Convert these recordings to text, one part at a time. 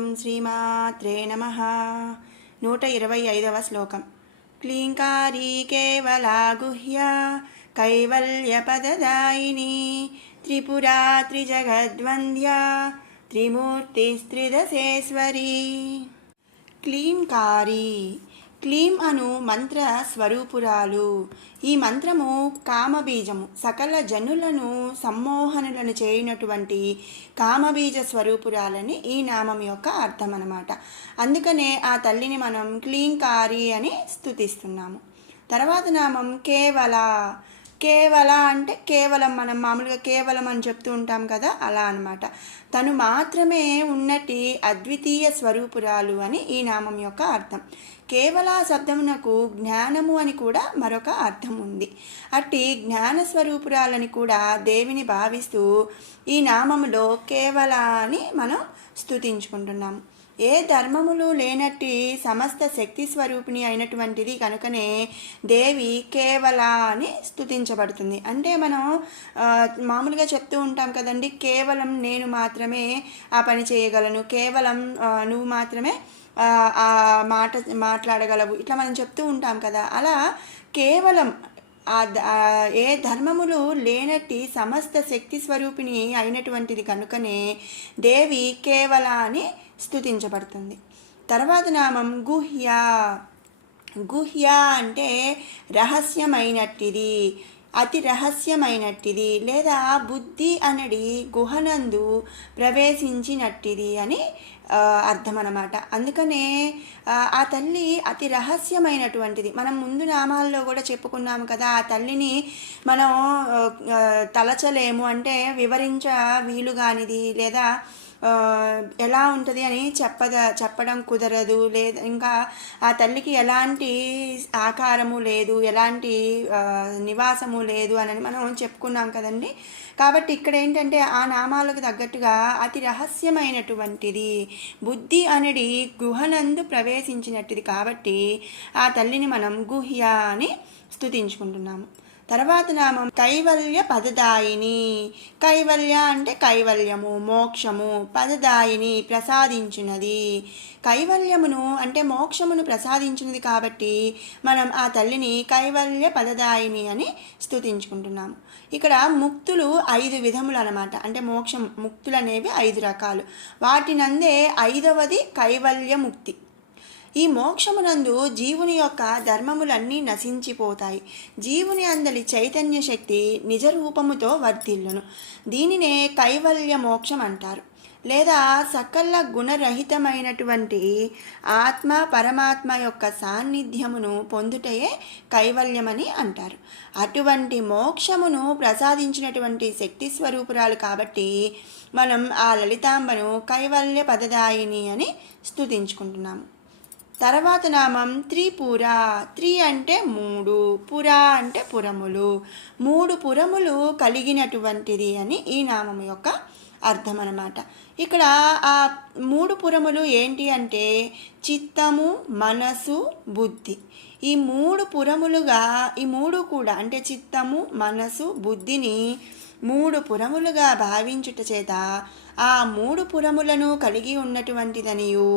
ఓం శ్రీమాత్రే నమః. 125వ శ్లోకం. క్లీంకారీ కేవలా గుహ్య కైవల్యపదదాయిని త్రిపురా త్రిజగద్వంద్య త్రిమూర్తిస్త్రిదశేశ్వరీ. క్లీంకారీ, క్లీం అను మంత్ర స్వరూపురాలు. ఈ మంత్రము కామబీజము, సకల జనులను సమ్మోహనులను చేయనటువంటి కామబీజ స్వరూపురాలని ఈ నామం యొక్క అర్థం అన్నమాట. అందుకనే ఆ తల్లిని మనం క్లీంకారి అని స్తుతిస్తున్నాము. తర్వాత నామం కేవల. కేవల అంటే కేవలం, మనం మామూలుగా కేవలం అని చెప్తూ ఉంటాం కదా, అలా అనమాట. తను మాత్రమే ఉన్నట్టి అద్వితీయ స్వరూపురాలు అని ఈ నామం యొక్క అర్థం. కేవల శబ్దమునకు జ్ఞానము అని కూడా మరొక అర్థం ఉంది. అట్టి జ్ఞాన స్వరూపురాలని కూడా దేవిని భావిస్తూ ఈ నామములో కేవల అని మనం స్తుతించుకుంటున్నాము. ఏ ధర్మములు లేనట్టి సమస్త శక్తి స్వరూపిణి అయినటువంటిది కనుకనే దేవి కేవల అని స్తుతించబడుతుంది. అంటే మనం మామూలుగా చెప్తూ ఉంటాం కదండి, కేవలం నేను మాత్రమే ఆ పని చేయగలను, కేవలం నువ్వు మాత్రమే ఆ మాట్లాడగలవు, ఇట్లా మనం చెప్తూ ఉంటాం కదా. అలా కేవలం ఏ ధర్మములు లేనట్టి సమస్త శక్తి స్వరూపిణి అయినటువంటిది కనుకనే దేవి కేవల అని స్తుతించబడుతుంది. తర్వాత నామం గుహ్య. గుహ్య అంటే రహస్యమైనట్టిది, అతి రహస్యమైనట్టిది, లేదా బుద్ధి అనడి గుహనందు ప్రవేశించినట్టిది అని అర్థం అన్నమాట. అందుకనే ఆ తల్లి అతి రహస్యమైనటువంటిది. మనం ముందు నామాల్లో కూడా చెప్పుకున్నాము కదా, ఆ తల్లిని మనం తలచలేము, అంటే వివరించ వీలుగానిది, లేదా ఎలా ఉంటుంది అని చెప్పడం కుదరదు. లేదా ఇంకా ఆ తల్లికి ఎలాంటి ఆకారము లేదు, ఎలాంటి నివాసము లేదు అని మనం చెప్పుకున్నాం కదండి. కాబట్టి ఇక్కడ ఏంటంటే ఆ నామాలకు తగ్గట్టుగా అతి రహస్యమైనటువంటిది, బుద్ధి అనేది గుహనందు ప్రవేశించినట్టుది కాబట్టి ఆ తల్లిని మనం గుహ్య అని స్తుతించుకుంటున్నాము. తర్వాత నామం కైవల్య పదదాయిని. కైవల్య అంటే కైవల్యము, మోక్షము, పదదాయిని ప్రసాదించినది. కైవల్యమును అంటే మోక్షమును ప్రసాదించినది కాబట్టి మనం ఆ తల్లిని కైవల్య పదదాయిని అని స్తుతించుకుంటున్నాము. ఇక్కడ ముక్తులు 5 విధములు అన్నమాట. అంటే మోక్షం, ముక్తులు అనేవి 5 రకాలు. వాటినందే 5వది కైవల్య ముక్తి. ఈ మోక్షమునందు జీవుని యొక్క ధర్మములన్నీ నశించిపోతాయి. జీవుని అందలి చైతన్య శక్తి నిజ రూపముతో వర్ధిల్లును. దీనినే కైవల్య మోక్షం అంటారు. లేదా సకల గుణరహితమైనటువంటి ఆత్మ పరమాత్మ యొక్క సాన్నిధ్యమును పొందుటయే కైవల్యమని అంటారు. అటువంటి మోక్షమును ప్రసాదించినటువంటి శక్తి స్వరూపురాలు కాబట్టి మనం ఆ లలితాంబను కైవల్య పదదాయిని అని స్తుతించుకుంటున్నాము. తర్వాత నామం త్రిపుర. త్రి అంటే 3, పుర అంటే పురములు, 3 పురములు కలిగినటువంటిది అని ఈ నామం యొక్క అర్థం అన్నమాట. ఇక్కడ ఆ 3 పురములు ఏంటి అంటే చిత్తము, మనసు, బుద్ధి. ఈ 3 పురములుగా, ఈ 3 కూడా అంటే చిత్తము, మనసు, బుద్ధిని 3 పురములుగా భావించుట చేత ఆ 3 పురములను కలిగి ఉన్నటువంటిదనియు,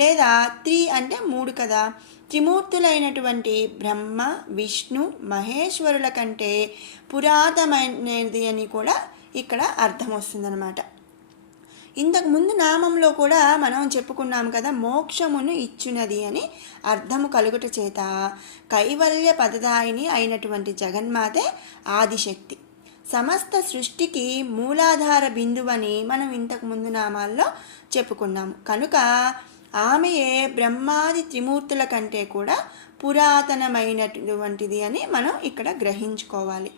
లేదా త్రి అంటే 3 కదా, త్రిమూర్తులైనటువంటి బ్రహ్మ, విష్ణు, మహేశ్వరుల కంటే పురాతనమైనది అని కూడా ఇక్కడ అర్థం వస్తుందన్నమాట. ఇంతకు ముందు నామంలో కూడా మనం చెప్పుకున్నాం కదా, మోక్షమును ఇచ్చునది అని అర్థము కలుగుట చేత కైవల్య పదదాయిని అయినటువంటి జగన్మాతే ఆదిశక్తి, సమస్త సృష్టికి మూలాధార బిందువని మనం ఇంతకు ముందు నామాల్లో చెప్పుకున్నాము. కనుక ఆమెయే బ్రహ్మాది త్రిమూర్తుల కంటే కూడా పురాతనమైనటువంటిది అని మనం ఇక్కడ గ్రహించుకోవాలి.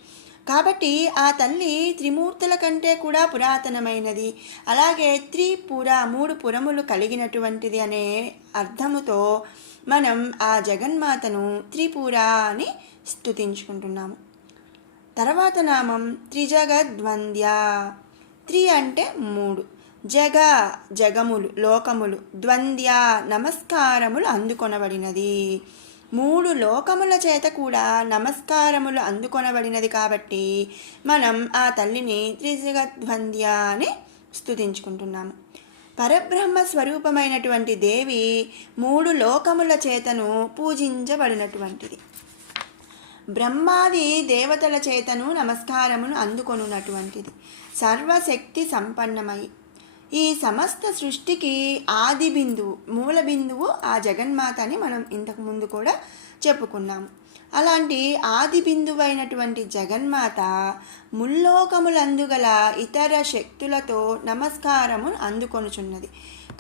కాబట్టి ఆ తల్లి త్రిమూర్తుల కంటే కూడా పురాతనమైనది, అలాగే త్రిపుర 3 పురములు కలిగినటువంటిది అనే అర్థముతో మనం ఆ జగన్మాతను త్రిపుర అని స్తుతించుకుంటున్నాము. తర్వాత నామం త్రిజగద్వంద్య. త్రి అంటే 3, జగ జగములు, లోకములు, ద్వంద్య నమస్కారములు అందుకొనబడినది. 3 లోకముల చేత కూడా నమస్కారములు అందుకొనబడినది కాబట్టి మనం ఆ తల్లిని త్రిజగద్వంద్య అని స్తుతించుకుంటున్నాము. పరబ్రహ్మ స్వరూపమైనటువంటి దేవి 3 లోకముల చేతను పూజించబడినటువంటిది. బ్రహ్మాది దేవతల చేతను నమస్కారమును అందుకొనున్నటువంటిది. సర్వశక్తి సంపన్నమై ఈ సమస్త సృష్టికి ఆది బిందువు, మూల బిందువు ఆ జగన్మాత అని మనం ఇంతకుముందు కూడా చెప్పుకున్నాము. అలాంటి ఆది బిందువైనటువంటి జగన్మాత ముల్లోకములందుగల ఇతర శక్తులతో నమస్కారము అందుకొనుచున్నది.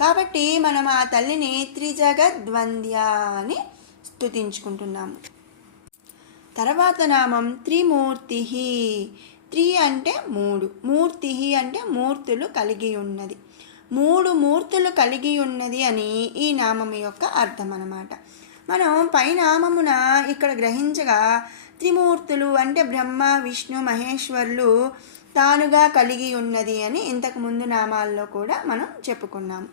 కాబట్టి మనం ఆ తల్లిని త్రిజగద్వంద్య అని స్తుతించుకుంటున్నాము. తర్వాత నామం త్రిమూర్తి. త్రి అంటే 3, మూర్తి అంటే మూర్తులు కలిగి ఉన్నది. 3 మూర్తులు కలిగి ఉన్నది అని ఈ నామం యొక్క అర్థం అన్నమాట. మనం పై నామమున ఇక్కడ గ్రహించగా త్రిమూర్తులు అంటే బ్రహ్మ, విష్ణు, మహేశ్వరులు తానుగా కలిగి ఉన్నది అని ఇంతకు ముందు నామాల్లో కూడా మనం చెప్పుకున్నాము.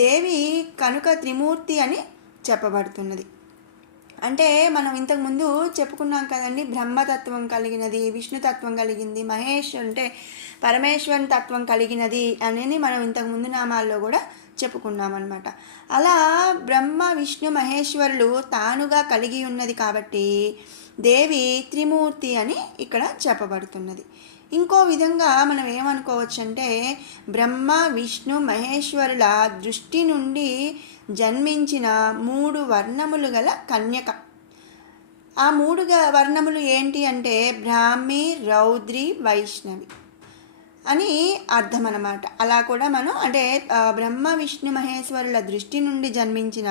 దేవి కనుక త్రిమూర్తి అని చెప్పబడుతున్నది. అంటే మనం ఇంతకుముందు చెప్పుకున్నాం కదండి, బ్రహ్మతత్వం కలిగినది, విష్ణుతత్వం కలిగింది, మహేష్ అంటే పరమేశ్వరుని తత్వం కలిగినది అనేది మనం ఇంతకుముందు నామాల్లో కూడా చెప్పుకున్నాం అనమాట. అలా బ్రహ్మ, విష్ణు, మహేశ్వరులు తానుగా కలిగి ఉన్నది కాబట్టి దేవి త్రిమూర్తి అని ఇక్కడ చెప్పబడుతున్నది. ఇంకో విధంగా మనం ఏమనుకోవచ్చు అంటే బ్రహ్మ, విష్ణు, మహేశ్వరుల దృష్టి నుండి జన్మించిన 3 వర్ణములు గల కన్యక. ఆ 3 వర్ణములు ఏంటి అంటే బ్రాహ్మి, రౌద్రి, వైష్ణవి అని అర్థం అన్నమాట. అలా కూడా మనం అంటే బ్రహ్మ, విష్ణు, మహేశ్వరుల దృష్టి నుండి జన్మించిన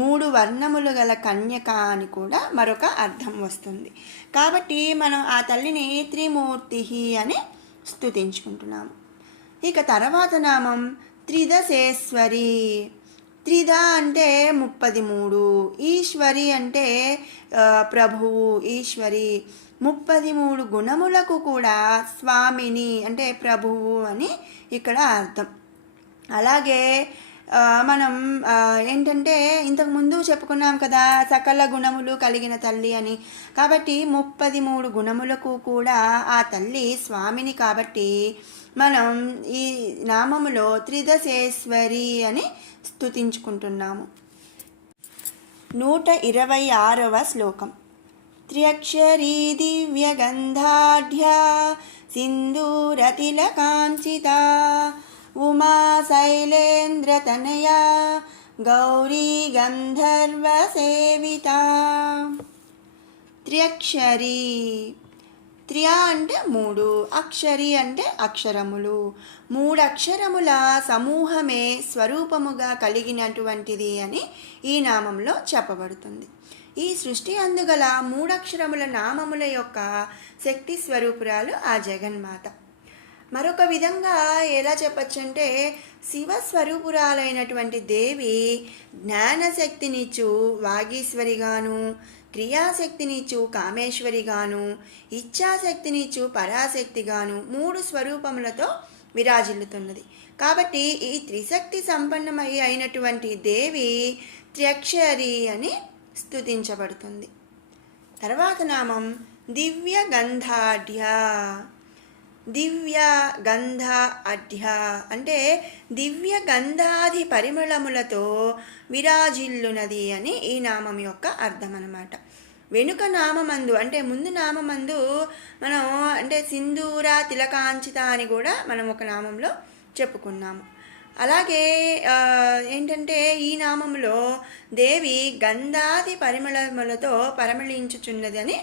3 వర్ణములు గల కన్యక అని కూడా మరొక అర్థం వస్తుంది. కాబట్టి మనం ఆ తల్లిని త్రిమూర్తి అని స్తుతించుకుంటున్నాము. ఇక తర్వాత నామం త్రిదశేశ్వరి. త్రిద అంటే 33, ఈశ్వరి అంటే ప్రభువు, ఈశ్వరి. 33 గుణములకు కూడా స్వామిని అంటే ప్రభువు అని ఇక్కడ అర్థం. అలాగే మనం ఏంటంటే ఇంతకుముందు చెప్పుకున్నాం కదా సకల గుణములు కలిగిన తల్లి అని. కాబట్టి 33 గుణములకు కూడా ఆ తల్లి స్వామిని. కాబట్టి మనం ఈ నామములో త్రిదశేశ్వరి అని స్తుతించుకుంటున్నాము. 126వ శ్లోకం. త్ర్యక్షరీ దివ్యగంధాఢ్యా సింధూరతిలకాంచిత ఉమా శైలేంద్రతనయా గౌరీ గంధర్వ సేవిత. త్ర్యక్షరీ. త్ర్య అంటే 3, అక్షరి అంటే అక్షరములు. 3 అక్షరముల సమూహమే స్వరూపముగా కలిగినటువంటిది అని ఈ నామంలో చెప్పబడుతుంది. ఈ సృష్టి అందుగల 3 అక్షరముల నామముల యొక్క శక్తి స్వరూపురాలు ఆ జగన్మాత. మరొక విధంగా ఎలా చెప్పచ్చంటే శివస్వరూపురాలైనటువంటి దేవి జ్ఞానశక్తినిచ్చు వాగీశ్వరిగాను, క్రియాశక్తినిచ్చు కామేశ్వరిగాను, ఇచ్ఛాశక్తినిచ్చు పరాశక్తిగాను 3 స్వరూపములతో విరాజిల్లుతున్నది. కాబట్టి ఈ త్రిశక్తి సంపన్నమై అయినటువంటి దేవి త్ర్యక్షరి అని స్తుతించబడుతుంది. తర్వాత నామం దివ్య గంధాఢ్య. దివ్య గంధ అఢ్య అంటే దివ్య గంధాది పరిమళములతో విరాజిల్లునది అని ఈ నామం యొక్క అర్థం అన్నమాట. వెనుక నామందు అంటే ముందు నామందు మనం అంటే సింధూర తిలకాంచిత అని కూడా మనం ఒక నామంలో చెప్పుకున్నాము. అలాగే ఏంటంటే ఈ నామంలో దేవి గంధాది పరిమళములతో పరిమళించుచున్నది అని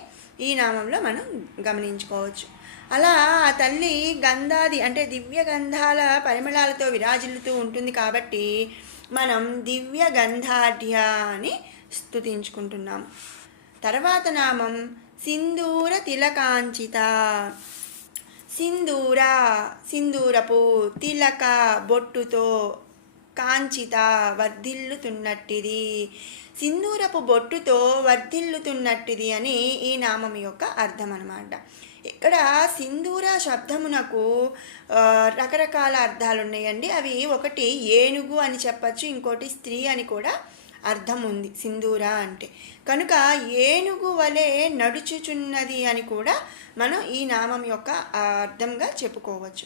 ఈ నామంలో మనం గమనించుకోవచ్చు. అలా ఆ తల్లి గంధాది అంటే దివ్య గంధాల పరిమళాలతో విరాజిల్లుతూ ఉంటుంది. కాబట్టి మనం దివ్య గంధాఢ్య అని స్తుతించుకుంటున్నాము. తర్వాత నామం సింధూర తిలకాంచిత. సింధూర సింధూరపు, తిలక బొట్టుతో, కాంచిత వర్ధిల్లుతున్నట్టిది, సింధూరపు బొట్టుతో వర్ధిల్లుతున్నట్టిది అని ఈ నామం యొక్క అర్థం అన్నమాట. ఇక్కడ సింధూర శబ్దమునకు రకరకాల అర్థాలు ఉన్నాయండి. అవి ఒకటి ఏనుగు అని చెప్పచ్చు, ఇంకోటి స్త్రీ అని కూడా అర్థం ఉంది సింధూర అంటే. కనుక ఏనుగు వలె నడుచుచున్నది అని కూడా మనం ఈ నామం యొక్క అర్థంగా చెప్పుకోవచ్చు.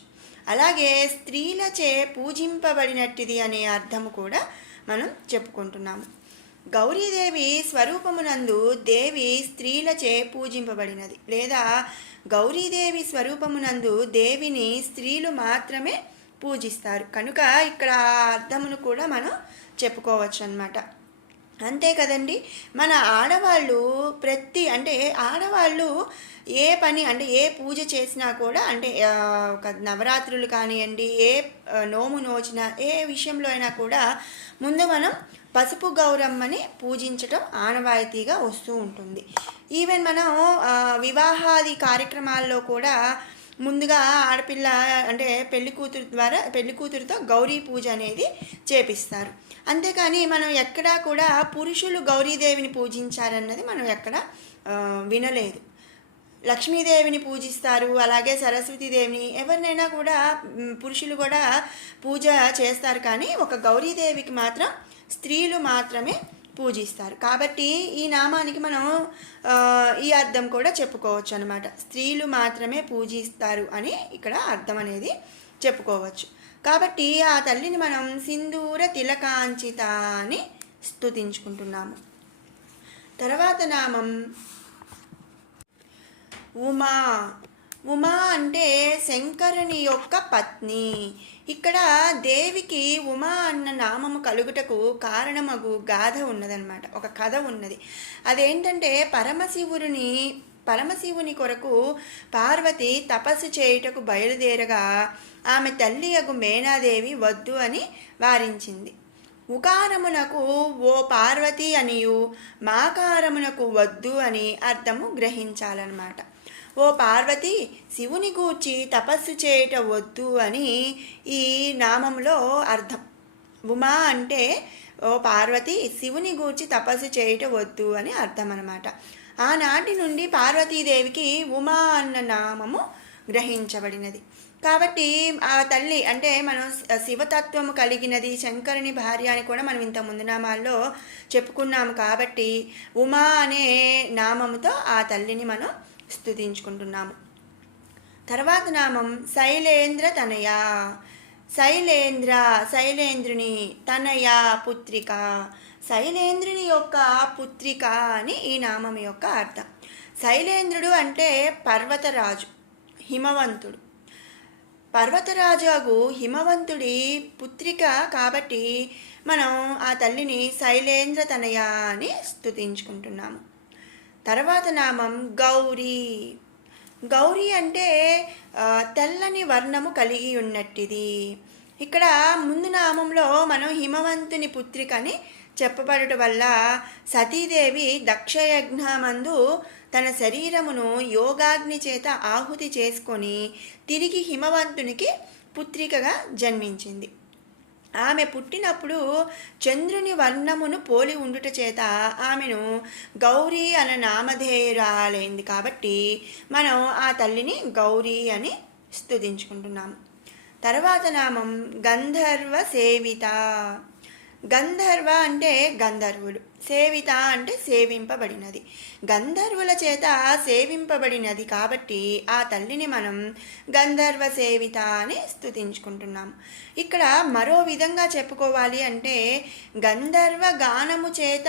అలాగే స్త్రీలచే పూజింపబడినట్టిది అనే అర్థము కూడా మనం చెప్పుకుంటున్నాము. గౌరీదేవి స్వరూపమునందు దేవి స్త్రీలచే పూజింపబడినది, లేదా గౌరీదేవి స్వరూపమునందు దేవిని స్త్రీలు మాత్రమే పూజిస్తారు కనుక ఇక్కడ అర్థమును కూడా మనం చెప్పుకోవచ్చు అన్నమాట. అంతే కదండి. మన ఆడవాళ్ళు అంటే ఆడవాళ్ళు ఏ పని అంటే ఏ పూజ చేసినా కూడా అంటే ఒక నవరాత్రులు కానివ్వండి, ఏ నోము నోచిన ఏ విషయంలో అయినా కూడా ముందు మనం పసుపు గౌరమ్మని పూజించటం ఆనవాయితీగా వస్తూ ఉంటుంది. ఈవెన్ మనం వివాహాది కార్యక్రమాల్లో కూడా ముందుగా ఆడపిల్ల అంటే పెళ్లి కూతురుతో గౌరీ పూజ అనేది చేపిస్తారు. అంతేకాని మనం ఎక్కడా కూడా పురుషులు గౌరీదేవిని పూజించారన్నది మనం ఎక్కడ వినలేదు. లక్ష్మీదేవిని పూజిస్తారు, అలాగే సరస్వతీదేవిని, ఎవరినైనా కూడా పురుషులు కూడా పూజ చేస్తారు, కానీ ఒక గౌరీదేవికి మాత్రం స్త్రీలు మాత్రమే పూజిస్తారు. కాబట్టి ఈ నామానికి మనం ఈ అర్థం కూడా చెప్పుకోవచ్చు అనమాట. స్త్రీలు మాత్రమే పూజిస్తారు అని ఇక్కడ అర్థం అనేది చెప్పుకోవచ్చు. కాబట్టి ఆ తల్లిని మనం సింధూర తిలకాంచిత అని స్తుతించుకుంటున్నాము. తర్వాత నామం ఉమా. ఉమా అంటే శంకరుని యొక్క పత్ని. ఇక్కడ దేవికి ఉమా అన్న నామము కలుగుటకు కారణమగు గాథ ఉన్నదన్నమాట, ఒక కథ ఉన్నది. అదేంటంటే పరమశివుని కొరకు పార్వతి తపస్సు చేయుటకు బయలుదేరగా ఆమె తల్లి యగు మేనాదేవి వద్దు అని వారించింది. ఉకారమునకు ఓ పార్వతి అనియు, మాకారమునకు వద్దు అని అర్థము గ్రహించాలన్నమాట. ఓ పార్వతి, శివుని గూర్చి తపస్సు చేయట వద్దు అని ఈ నామంలో అర్థం. ఉమా అంటే ఓ పార్వతి, శివుని గూర్చి తపస్సు చేయట వద్దు అని అర్థం అన్నమాట. ఆనాటి నుండి పార్వతీదేవికి ఉమా అన్న నామము గ్రహించబడినది. కాబట్టి ఆ తల్లి అంటే మనం శివతత్వము కలిగినది, శంకరుని భార్య అని కూడా మనం ఇంత ముందు నామాల్లో చెప్పుకున్నాము. కాబట్టి ఉమా అనే నామముతో ఆ తల్లిని మనం స్తుతించుకుంటున్నాము. తర్వాత నామం శైలేంద్ర తనయ. శైలేంద్రుని తనయ పుత్రిక, శైలేంద్రుని యొక్క పుత్రిక అని ఈ నామం యొక్క అర్థం. శైలేంద్రుడు అంటే పర్వతరాజు, హిమవంతుడు. పర్వతరాజు హిమవంతుడి పుత్రిక కాబట్టి మనం ఆ తల్లిని శైలేంద్ర తనయ అని స్తుతించుకుంటున్నాము. తర్వాత నామం గౌరీ. గౌరీ అంటే తెల్లని వర్ణము కలిగి ఉన్నట్టిది. ఇక్కడ ముందు నామంలో మనం హిమవంతుని పుత్రికని చెప్పబడటం వల్ల సతీదేవి దక్షయజ్ఞమందు తన శరీరమును యోగాగ్ని చేత ఆహుతి చేసుకొని తిరిగి హిమవంతునికి పుత్రికగా జన్మించింది. ఆమె పుట్టినప్పుడు చంద్రుని వర్ణమును పోలి ఉండుట చేత ఆమెను గౌరీ అనే నామధేయురాలైంది. కాబట్టి మనం ఆ తల్లిని గౌరీ అని స్తుతించుకుంటున్నాము. తర్వాత నామం గంధర్వ సేవిత. గంధర్వ అంటే గంధర్వులు, సేవిత అంటే సేవింపబడినది, గంధర్వుల చేత సేవింపబడినది. కాబట్టి ఆ తల్లిని మనం గంధర్వ సేవిత అని స్తుతించుకుంటున్నాం. ఇక్కడ మరో విధంగా చెప్పుకోవాలి అంటే గంధర్వ గానము చేత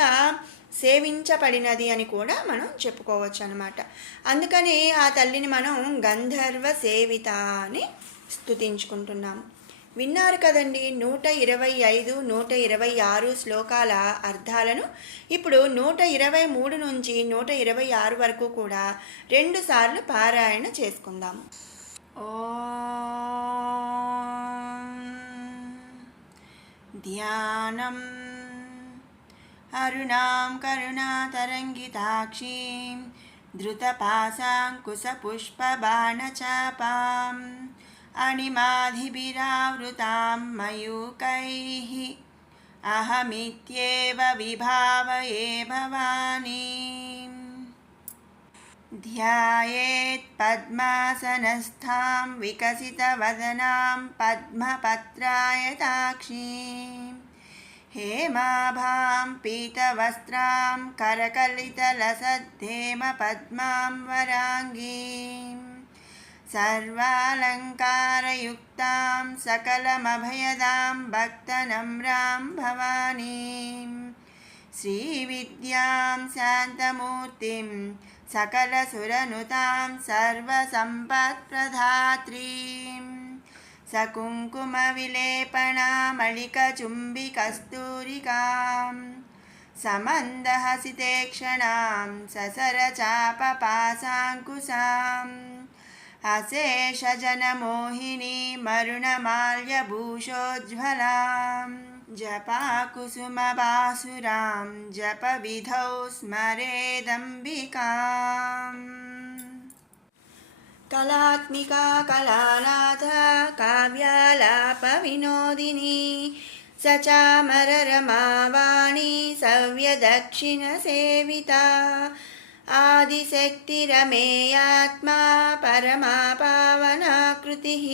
సేవించబడినది అని కూడా మనం చెప్పుకోవచ్చు అన్నమాట. అందుకని ఆ తల్లిని మనం గంధర్వ సేవిత అని స్తుతించుకుంటున్నాము. విన్నారు కదండి 125, 126 శ్లోకాల అర్థాలను. ఇప్పుడు 123 నుంచి 126 వరకు కూడా 2 సార్లు పారాయణ చేసుకుందాము. ఓం ధ్యానం అరుణాం కరుణాతరంగితాక్షీం ధృతపాశాంకుశపుష్పబాణచాపాం అణిమాధిభిరావృతాం మయూకైః అహమిత్యేవ విభావయే భవానీం. ధ్యాయేత్ పద్మాసనస్థాం వికసితవదనాం పద్మపత్రాయతాక్షీం హేమాభాం పీతవస్త్రాం కరకలితలసద్ధేమ పద్మాం వరాంగీం सर्वालङ्कारयुक्तां सकलमभयदां भक्तनम्रां भवानीं श्रीविद्यां शान्तमूर्तिं सकलसुरनुतां सर्वसम्पत्प्रदात्रीं सकुङ्कुमविलेपनामलिकचुम्बिकस्तूरिकां समन्दहसितेक्षणां ससरचापपाशाङ्कुशाम् अशेषजनमोहिनी मरुणमाल्यभूषोज्ज्वलां जपाकुसुमबासुरां जपविधौ स्मरेदम्बिकाम् कलात्मिका कलानाथा काव्यालापविनोदिनी सचामररमावाणी सव्यदक्षिणसेविता आदिशक्तिरमेयात्मा परमा पावनाकृतिः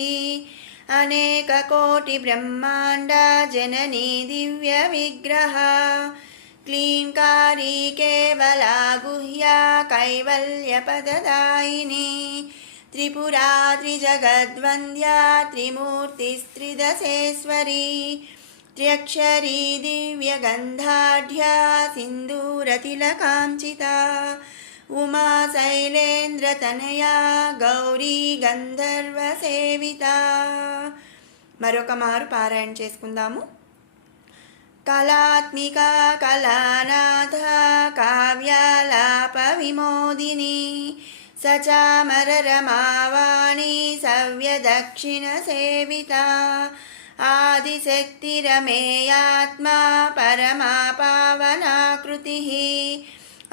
अनेककोटिब्रह्माण्डा जननी दिव्यविग्रहा क्लीङ्कारी केवला गुह्या कैवल्यपददायिनी त्रिपुरा त्रिजगद्वन्द्या त्रिमूर्तिस्त्रिदशेश्वरी त्र्यक्षरी दिव्यगन्धाढ्या सिन्दूरतिलकाञ्चिता उमा शैलेन्द्रतनया गौरी गन्धर्वसेविता మరొక మారు పారాయణ చేసుకుందాము. కళాత్మికా కళానాథ కావ్యాలాప విమోదిని సచామరరమావాణి సవ్యదక్షిణ సేవితా ఆదిశక్తిరమేయాత్మా పరమా పావనాకృతిః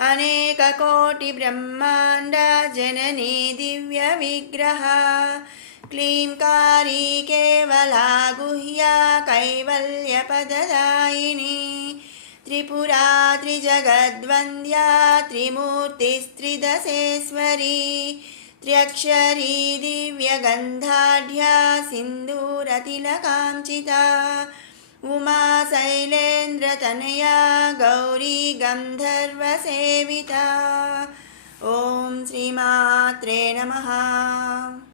అనేకకోటిబ్రహ్మాండ జననీ దివ్యవిగ్రహా क्लींकारी केवला गुह्या कैवल्यपददायिनी त्रिपुरा त्रिजगद्वन्द्या त्रिमूर्तिस्त्रिदशेश्वरी त्र्यक्षरी दिव्यगन्धाढ्या सिन्दूरतिलकाञ्चिता उमा शैलेन्द्रतनया गौरी गन्धर्वसेविता. ओम श्रीमात्रे नमः.